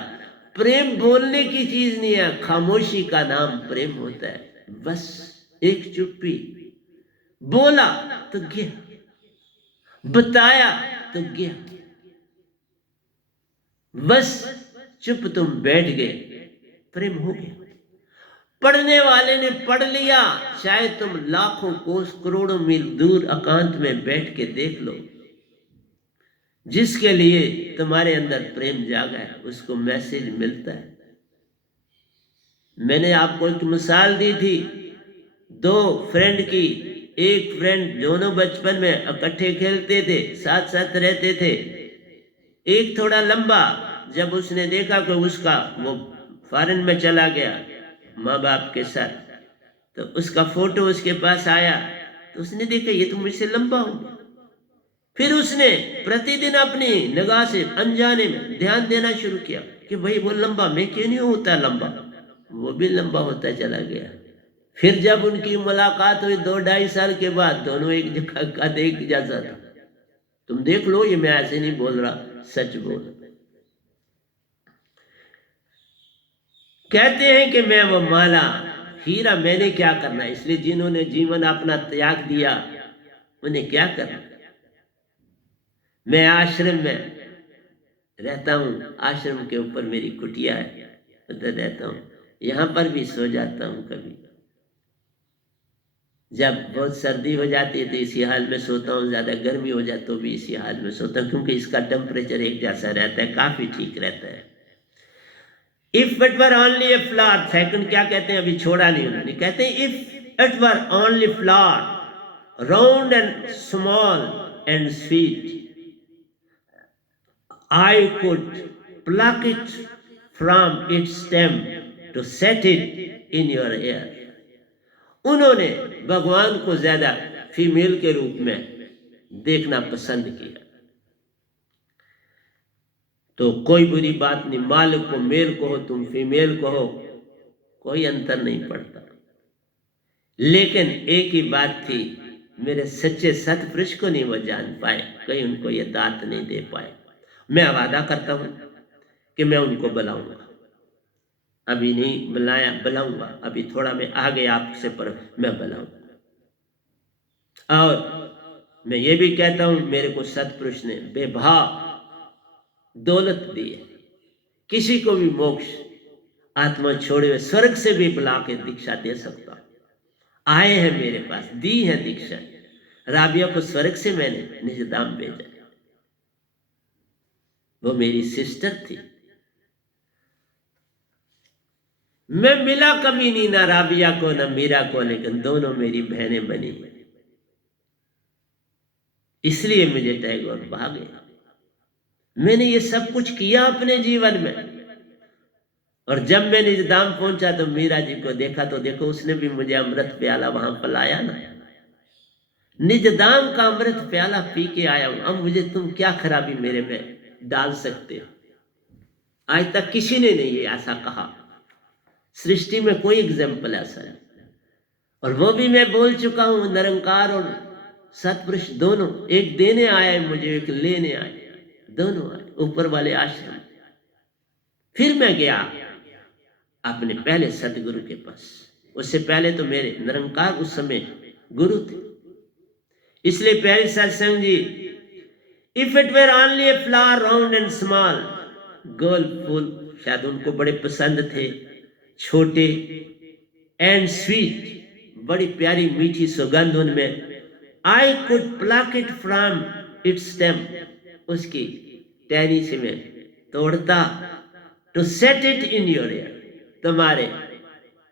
प्रेम बोलने की चीज नहीं है। खामोशी का नाम प्रेम होता है। बस एक चुप्पी, बोला तो गया, बताया तो गया, बस चुप तुम बैठ गए, प्रेम हो गया। पढ़ने वाले ने पढ़ लिया, चाहे तुम लाखों कोस करोड़ों मील दूर एकांत में बैठ के देख लो। जिसके लिए तुम्हारे अंदर प्रेम जागा है उसको मैसेज मिलता है। मैंने आपको एक मिसाल दी थी दो फ्रेंड की। एक फ्रेंड, दोनों बचपन में इकट्ठे खेलते थे, साथ साथ रहते थे। एक थोड़ा लंबा, जब उसने देखा कि उसका वो फॉरेन में चला गया माँ बाप के साथ, तो उसका फोटो उसके पास आया, तो उसने देखा ये तो मुझसे लंबा हो गया। फिर उसने प्रतिदिन अपनी निगाह से अनजाने में ध्यान देना शुरू किया कि भाई वो लंबा, मैं क्यों नहीं होता लंबा। वो भी लंबा होता चला गया। फिर जब उनकी मुलाकात हुई 2-2.5 साल के बाद, दोनों एक जगह का देख जैसा था। तुम देख लो, ये मैं ऐसे नहीं बोल रहा, सच बोल। कहते हैं कि मैं वो माला हीरा मैंने क्या करना है, इसलिए जिन्होंने जीवन अपना त्याग दिया उन्हें क्या करना। मैं आश्रम में रहता हूँ, आश्रम के ऊपर मेरी कुटिया है, उधर रहता हूँ। यहाँ पर भी सो जाता हूँ कभी। जब बहुत सर्दी हो जाती है तो इसी हाल में सोता हूँ, ज़्यादा गर्मी हो जाए तो भी इसी हाल में सोता हूँ, क्योंकि इसका टेम्परेचर एक जैसा रहता है, काफ़ी ठीक रहता है। If it were only a flower, second क्या कहते हैं अभी छोड़ा नहीं उन्होंने, कहते हैं if it were only flower round and small and sweet I could pluck it from its stem to set it in your ear. उन्होंने भगवान को ज्यादा फीमेल के रूप में देखना पसंद किया। तो कोई बुरी बात नहीं, मालिक को मेल को हो, तुम फीमेल को हो, कोई अंतर नहीं पड़ता। लेकिन एक ही बात थी, मेरे सच्चे सतपुरुष को नहीं वो जान पाए, कहीं उनको ये दात नहीं दे पाए। मैं वादा करता हूं कि मैं उनको बुलाऊंगा, अभी नहीं बुलाया, बुलाऊंगा। अभी थोड़ा मैं आ गया आपसे, पर मैं बुलाऊंगा। और मैं ये भी कहता हूं, मेरे को सतपुरुष ने बेभा दौलत दी है, किसी को भी मोक्ष आत्मा छोड़े हुए स्वर्ग से भी बुला के दीक्षा दे सकता हूं। आए हैं मेरे पास, दी है दीक्षा। राबिया को स्वर्ग से मैंने निजदाम भेजा, वो मेरी सिस्टर थी। मैं मिला कभी नहीं, ना राबिया को ना मीरा को, लेकिन दोनों मेरी बहनें बनी, इसलिए मुझे टैगोर भागे। मैंने ये सब कुछ किया अपने जीवन में, और जब मैं निजदाम पहुंचा तो मीरा जी को देखा तो देखो, उसने भी मुझे अमृत प्याला वहां पिलाया ना। निजदाम का अमृत प्याला पी के आया हूं, अब मुझे तुम क्या खराबी मेरे में डाल सकते हो? आज तक किसी ने नहीं ये ऐसा कहा, सृष्टि में कोई एग्जाम्पल ऐसा नहीं। और वो भी मैं बोल चुका हूं, निरंकार और सतपुरुष दोनों, एक देने आए मुझे, एक लेने आए, दोनों आए ऊपर वाले आश्रम। फिर मैं गया अपने पहले सतगुरु के पास। उससे पहले तो मेरे निरंकार उस समय गुरु थे। इसलिए प्यारे Satsang ji, if it were only a flower round and small, गोल फूल शायद उनको बड़े पसंद थे, छोटे एंड स्वीट, बड़ी प्यारी मीठी सुगंध उनमें। I could pluck it from its stem, उसकी टहनी से मैं तोड़ता, to set it in your hair, तुम्हारे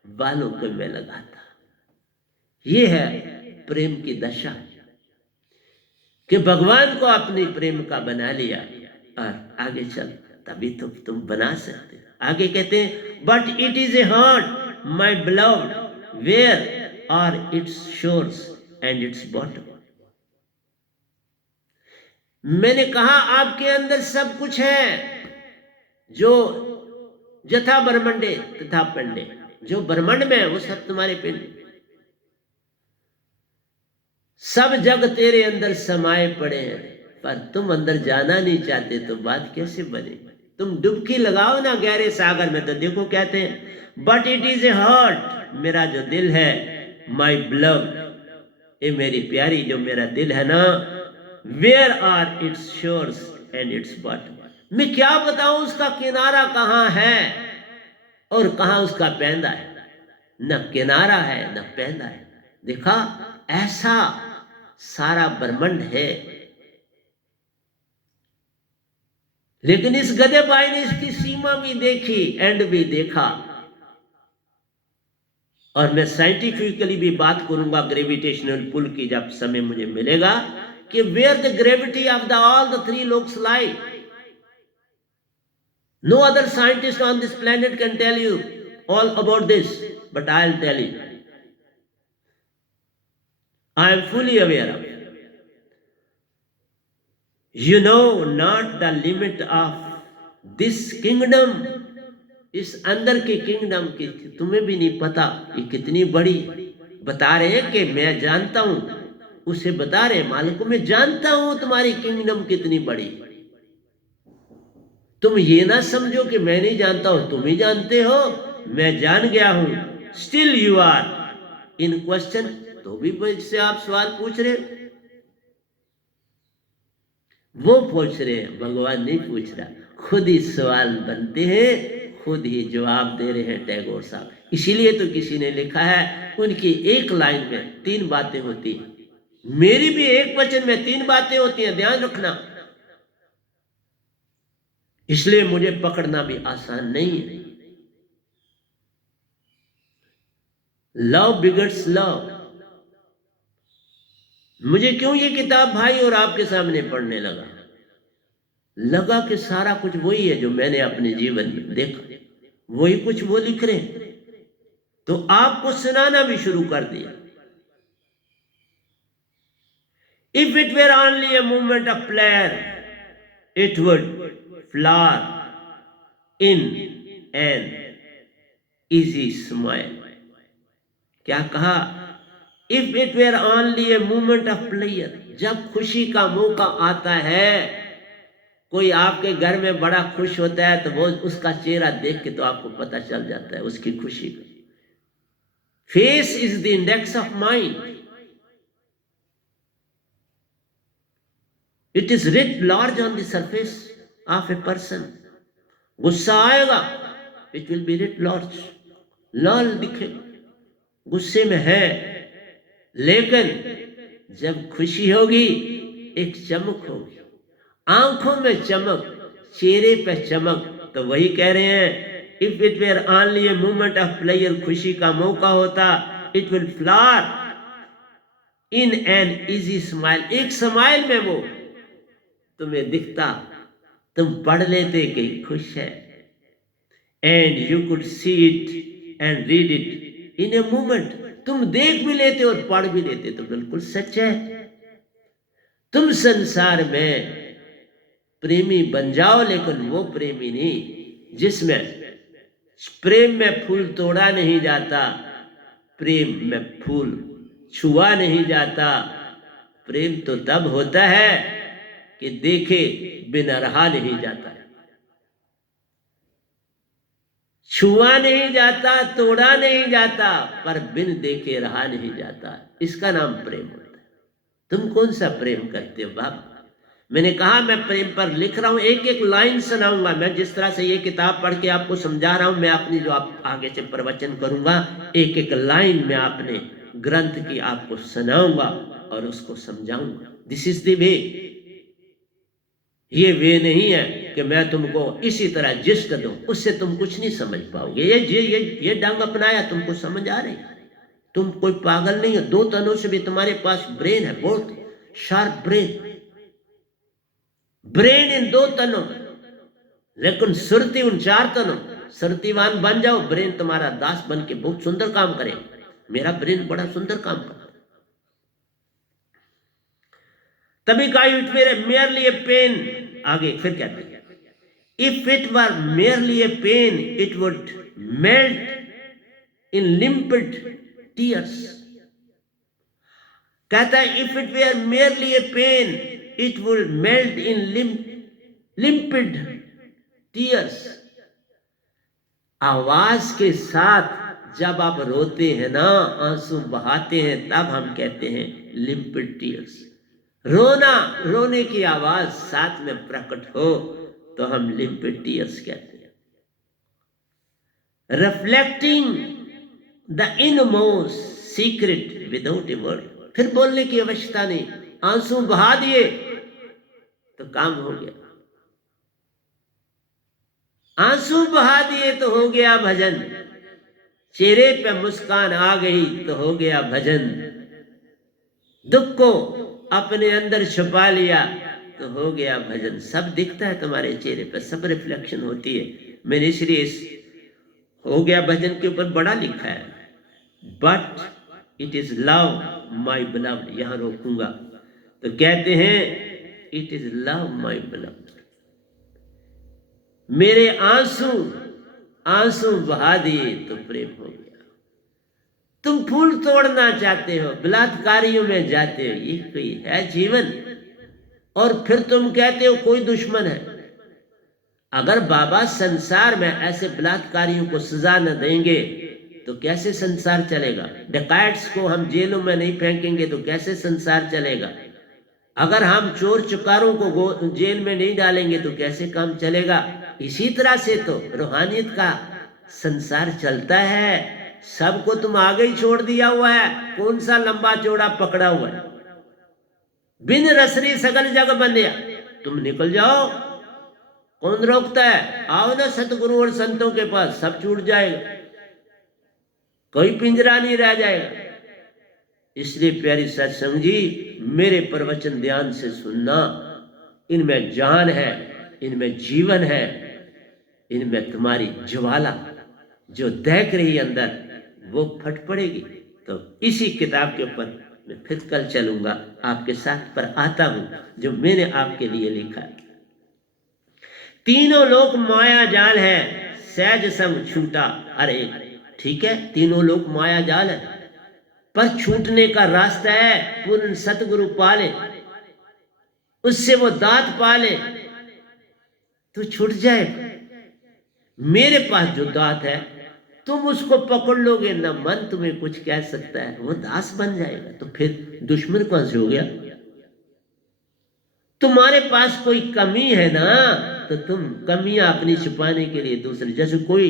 बालों को मैं लगाता। ये है प्रेम की दशा, कि भगवान को अपनी प्रेम का बना लिया और आगे चल, तभी तो तुम बना सकते। आगे कहते हैं, but it is a heart my beloved, where are its shores and its bottom. मैंने कहा आपके अंदर सब कुछ है, जो यथा ब्रह्मंडे तथा पंडे, जो ब्रह्मांड में है वो सब तुम्हारे पिंड, सब जग तेरे अंदर समाये पड़े हैं, पर तुम अंदर जाना नहीं चाहते, तो बात कैसे बने? तुम डुबकी लगाओ ना गहरे सागर में, तो देखो कहते हैं, but it is a heart, मेरा जो दिल है, माई बिलव्ड, ये मेरी प्यारी जो मेरा दिल है ना, where are its shores and its bottom, मैं क्या बताऊं उसका किनारा कहां है और कहां उसका पैंदा है। न किनारा है न पैंदा है। देखा, ऐसा सारा ब्रह्मांड है, लेकिन इस गधे भाई ने इसकी सीमा भी देखी, एंड भी देखा। और मैं साइंटिफिकली भी बात करूंगा ग्रेविटेशनल पुल की जब समय मुझे मिलेगा, कि where the gravity of the all the three lokas lie, no other scientist on this planet can tell you all about this, but I will tell you, I am fully aware of. You know not the limit of this kingdom, इस अंदर के kingdom की तुम्हें भी नहीं पता ये कितनी बड़ी। बता रहे हैं कि मैं जानता हूं, उसे बता रहे मालिक को, मैं जानता हूं तुम्हारी किंगडम कितनी बड़ी। तुम ये ना समझो कि मैं नहीं जानता हूं, तुम ही जानते हो, मैं जान गया हूं। Still you are in question, तो भी मुझसे आप सवाल पूछ रहे हो। वो पूछ रहे हैं, भगवान नहीं पूछ रहा, खुद ही सवाल बनते हैं, खुद ही जवाब दे रहे हैं टैगोर साहब। इसीलिए तो किसी ने लिखा है, उनकी एक लाइन में तीन बातें होती हैं, मेरी भी एक वचन में तीन बातें होती हैं, ध्यान रखना। इसलिए मुझे पकड़ना भी आसान नहीं है। Love begets love. मुझे क्यों ये किताब भाई और आपके सामने पढ़ने लगा कि सारा कुछ वही है जो मैंने अपने जीवन में देखा, वही कुछ वो लिख रहे, तो आपको सुनाना भी शुरू कर दिया। If it were only a movement of player, it would flower in an easy smile. क्या कहा? If it were only a movement of player, जब खुशी का मौका आता है, कोई आपके घर में बड़ा खुश होता है, तो वो उसका चेहरा देख के तो आपको पता चल जाता है उसकी खुशी का। Face is the index of mind. It is writ large on the surface of a person. गुस्सा आएगा, it will be writ large, लाल दिखे, गुस्से में है। लेकिन जब खुशी होगी एक चमक होगी, आंखों में चमक, चेहरे पे चमक। तो वही कह रहे हैं, if it were only a moment of player, खुशी का मौका होता, it will flower in an easy smile, एक स्माइल में वो तुम्हें दिखता, तुम पढ़ लेते कि खुश है। And you could see it and read it in a moment, तुम देख भी लेते और पढ़ भी लेते। तो बिल्कुल सच है। तुम संसार में प्रेमी बन जाओ, लेकिन वो प्रेमी नहीं जिसमें प्रेम में फूल तोड़ा नहीं जाता, प्रेम में फूल छुआ नहीं जाता। प्रेम तो तब होता है कि देखे बिना रहा नहीं जाता, छुआ नहीं जाता, तोड़ा नहीं जाता, पर बिन देखे रहा नहीं जाता। इसका नाम प्रेम होता है। तुम कौन सा प्रेम करते हो बाप? मैंने कहा मैं प्रेम पर लिख रहा हूं, एक एक लाइन सुनाऊंगा। मैं जिस तरह से ये किताब पढ़ के आपको समझा रहा हूं, मैं अपनी जो आप आगे से प्रवचन करूंगा, एक एक लाइन में आपने ग्रंथ की आपको सुनाऊंगा और उसको समझाऊंगा। This is the way. ये वे नहीं है कि मैं तुमको इसी तरह जिस्ट दूं, उससे तुम कुछ नहीं समझ पाओगे। ये ढंग अपनाया, तुमको समझ आ रही, तुम कोई पागल नहीं हो। 2 तनों से भी तुम्हारे पास ब्रेन है, बहुत शार्प ब्रेन, ब्रेन इन 2 तनों, लेकिन सुरती उन 4 तनों। सुरतीवान बन जाओ, ब्रेन तुम्हारा दास बन के बहुत सुंदर काम करे। मेरा ब्रेन बड़ा सुंदर काम करता। तभी कहा इट मेरे मेयरली ए पेन, आगे फिर कहते हैं, if it were merely a pain it would melt in limpid tears. कहता है if it were merely a pain it will melt in limpid tears. आवाज के साथ जब आप रोते हैं ना, आंसू बहाते हैं, तब हम कहते हैं लिम्पिड टीयर्स। रोना, रोने की आवाज साथ में प्रकट हो तो हम लिम्पिड टीयर्स कहते हैं। Reflecting the inmost secret without a word, फिर बोलने की आवश्यकता नहीं, आंसू बहा दिए तो काम हो गया। आंसू बहा दिए तो हो गया भजन, चेहरे पे मुस्कान आ गई तो हो गया भजन, दुख को अपने अंदर छुपा लिया तो हो गया भजन। सब दिखता है तुम्हारे चेहरे पे, सब रिफ्लेक्शन होती है। मैंने इसलिए इस हो गया भजन के ऊपर बड़ा लिखा है, but it is love my beloved. यहां रोकूंगा। तो कहते हैं it is love my beloved, मेरे आंसू आंसू बहा दिए तो प्रेम हो गया। तुम फूल तोड़ना चाहते हो, बलात्कारियों में जाते हो, ये कोई है जीवन? और फिर तुम कहते हो कोई दुश्मन है। अगर बाबा संसार में ऐसे बलात्कारियों को सजा न देंगे तो कैसे संसार चलेगा? डकैट्स को हम जेलों में नहीं फेंकेंगे तो कैसे संसार चलेगा? अगर हम चोर चकारों को जेल में नहीं डालेंगे तो कैसे काम चलेगा? इसी तरह से तो रूहानियत का संसार चलता है। सबको तुम आगे ही छोड़ दिया हुआ है, कौन सा लंबा चौड़ा पकड़ा हुआ है? बिन रसरी सगल जग बंधिया, तुम निकल जाओ, कौन रोकता है? आओ ना सतगुरु और संतों के पास, सब छूट जाएगा, कोई पिंजरा नहीं रह जाएगा। इसलिए प्यारी सत्संग जी, मेरे प्रवचन ध्यान से सुनना, इनमें जान है, इनमें जीवन है, इनमें तुम्हारी ज्वाला जो दहक रही अंदर वो फट पड़ेगी। तो इसी किताब के ऊपर मैं फिर कल चलूंगा, आपके साथ पर आता हूं जो मैंने आपके लिए लिखा है। तीनों लोक माया जाल है, सहज संग छूटा। अरे ठीक है, तीनों लोक माया जाल है, पर छूटने का रास्ता है पूर्ण सतगुरु पाले, उससे वो दात पाले तो छूट जाए। मेरे पास जो दात है तुम उसको पकड़ लोगे ना, मन तुम्हें कुछ कह सकता है, वो दास बन जाएगा। तो फिर दुश्मन कौन से हो गया? तुम्हारे पास कोई कमी है ना, तो तुम कमियां अपनी छुपाने के लिए दूसरे, जैसे कोई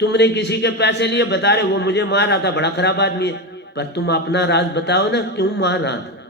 तुमने किसी के पैसे लिए, बता रहे वो मुझे मार रहा था, बड़ा खराब आदमी है, पर तुम अपना राज बताओ ना, क्यों मार रहा था।